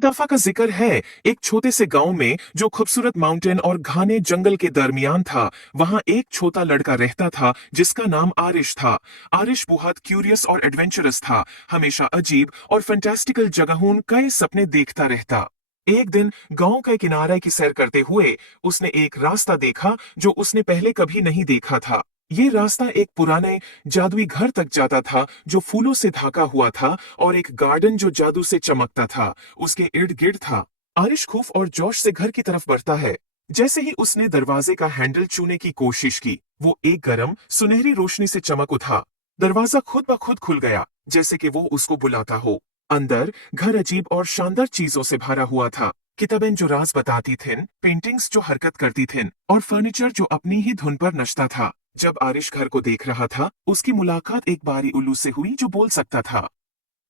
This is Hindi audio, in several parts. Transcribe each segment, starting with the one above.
दफा का जिक्र है, एक छोटे से गांव में जो खूबसूरत माउंटेन और घने जंगल के दरमियान था, वहां एक छोटा लड़का रहता था जिसका नाम आरिश था। आरिश बहुत क्यूरियस और एडवेंचरस था, हमेशा अजीब और फैंटास्टिकल जगहों कई सपने देखता रहता। एक दिन गांव के किनारे की सैर करते हुए उसने एक रास्ता देखा जो उसने पहले कभी नहीं देखा था। ये रास्ता एक पुराने जादुई घर तक जाता था जो फूलों से ढका हुआ था और एक गार्डन जो जादू से चमकता था उसके इर्द गिर्द था। आरिश खूफ और जोश से घर की तरफ बढ़ता है। जैसे ही उसने दरवाजे का हैंडल छूने की कोशिश की, वो एक गर्म सुनहरी रोशनी से चमक उठा। दरवाजा खुद ब खुद खुल गया, जैसे कि वो उसको बुलाता हो। अंदर घर अजीब और शानदार चीजों से भरा हुआ था। किताबें जो राज बताती थीं, पेंटिंग्स जो हरकत करती थीं और फर्नीचर जो अपनी ही धुन पर नचता था। जब आरिश घर को देख रहा था, उसकी मुलाकात एक बारी उल्लू से हुई जो बोल सकता था।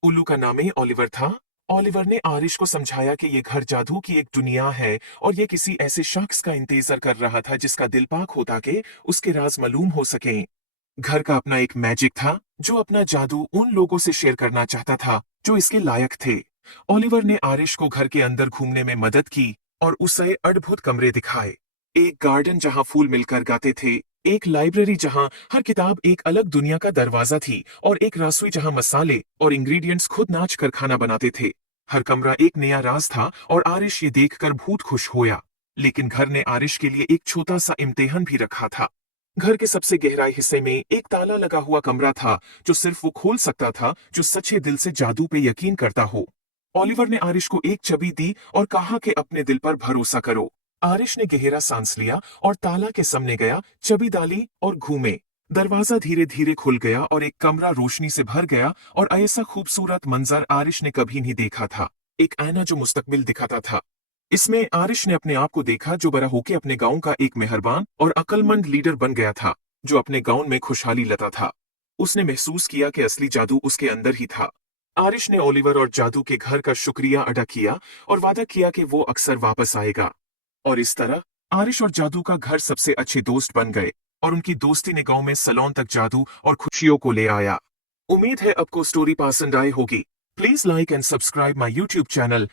उल्लू का नाम ही ओलिवर था। ओलिवर ने आरिश को समझाया कि ये घर जादू की एक दुनिया है और ये किसी ऐसे शख्स का इंतजार कर रहा था जिसका दिल पाक हो ताकि उसके राज मालूम हो सके। घर का अपना एक मैजिक था जो अपना जादू उन लोगों से शेयर करना चाहता था जो इसके लायक थे। ओलिवर ने आरिश को घर के अंदर घूमने में मदद की और उसे अद्भुत कमरे दिखाए। एक गार्डन जहां फूल मिलकर गाते थे, एक लाइब्रेरी जहां हर किताब एक अलग दुनिया का दरवाजा थी और एक रसोई जहां मसाले और इंग्रेडिएंट्स खुद नाच कर खाना बनाते थे। हर कमरा एक नया राज था और आरिश ये देखकर बहुत खुश होया। लेकिन घर ने आरिश के लिए एक छोटा सा इम्तिहान भी रखा था। घर के सबसे गहराई हिस्से में एक ताला लगा हुआ कमरा था जो सिर्फ वो खोल सकता था जो सच्चे दिल से जादू पे यकीन करता हो। ओलिवर ने आरिश को एक चाबी दी और कहा कि अपने दिल पर भरोसा करो। आरिश ने गहरा सांस लिया और ताला के सामने गया, चाबी डाली और घूमे। दरवाजा धीरे धीरे खुल गया और एक कमरा रोशनी से भर गया और ऐसा खूबसूरत मंजर आरिश ने कभी नहीं देखा था। एक आईना जो मुस्तकबिल दिखाता था। इसमें आरिश ने अपने आप को देखा जो बड़ा होकर अपने गांव का एक मेहरबान और अक्लमंद लीडर बन गया था, जो अपने गांव में खुशहाली लाता था। उसने महसूस किया कि असली जादू उसके अंदर ही था। आरिश ने ओलिवर और जादू के घर का शुक्रिया अदा किया और वादा किया कि वो अक्सर वापस आएगा। और इस तरह आरिश और जादू का घर सबसे अच्छे दोस्त बन गए और उनकी दोस्ती ने गांव में सलोन तक जादू और खुशियों को ले आया। उम्मीद है आपको स्टोरी पसंद आई होगी। Please like and subscribe my YouTube channel.